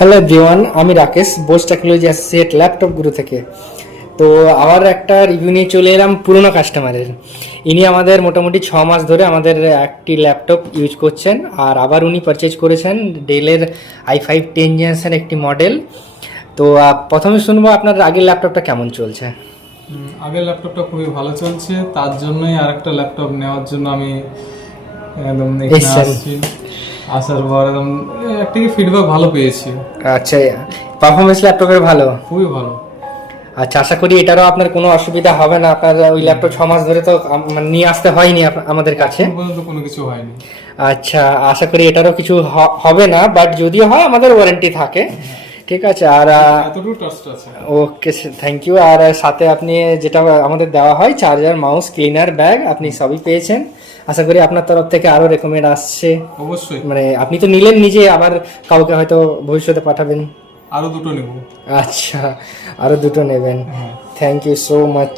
Hello everyone, আমি Rakesh, Bose technology associate laptop গুরু থেকে। তো আবার একটা রিভিউ নিয়ে চলে এলাম পুরনো কাস্টমারের। ইনি আমাদের মোটামুটি 6 মাস ধরে আমাদের একটি ল্যাপটপ ইউজ করছেন, আর আবার উনি পারচেজ করেছেন ডেলের i5 10 জেনারেশন একটি মডেল। তো প্রথমে শুনবো আপনার আগের ল্যাপটপটা কেমন চলছে। আগের ল্যাপটপটা খুবই ভালো চলছে, তার জন্যই আরেকটা ল্যাপটপ নেওয়ার জন্য আমি একদম এখানে এসছেন। আসছি। আসার পর একদম একটা ফিডব্যাক ভালো পেয়েছি, আচ্ছা, পারফরমেন্স ল্যাপটপের ভালো। খুবই ভালো। আচ্ছা, আশা করি এটারও আপনার কোনো অসুবিধা হবে না। আপনার ওই ল্যাপটপ 6 মাস ধরে তো মানে নিয়ে আসতে হয়নি আমাদের কাছে। এখন পর্যন্ত কোনো কিছু হয়নি। আচ্ছা, আশা করি এটারও কিছু হবে না, বাট যদিও হয় আমাদের ওয়ারেন্টি থাকে। ঠিক আছে। আর এতটুকু ট্রাস্ট আছে। ওকে, থ্যাংক ইউ। আর সাথে আপনি যেটা আমাদের দেওয়া হয় চার্জার, মাউস, ক্লিনার, ব্যাগ, আপনি সবই পেয়েছেন। আশা করি আপনার তরফ থেকে আরও রেকমেন্ড আসছে। অবশ্যই, মানে আপনি তো নিলেন নিজে, আবার কাউকে হয়তো ভবিষ্যতে পাঠাবেন। আরো দুটো নেব। আচ্ছা, আরও দুটো নেবেন। হ্যাঁ। Thank you so much.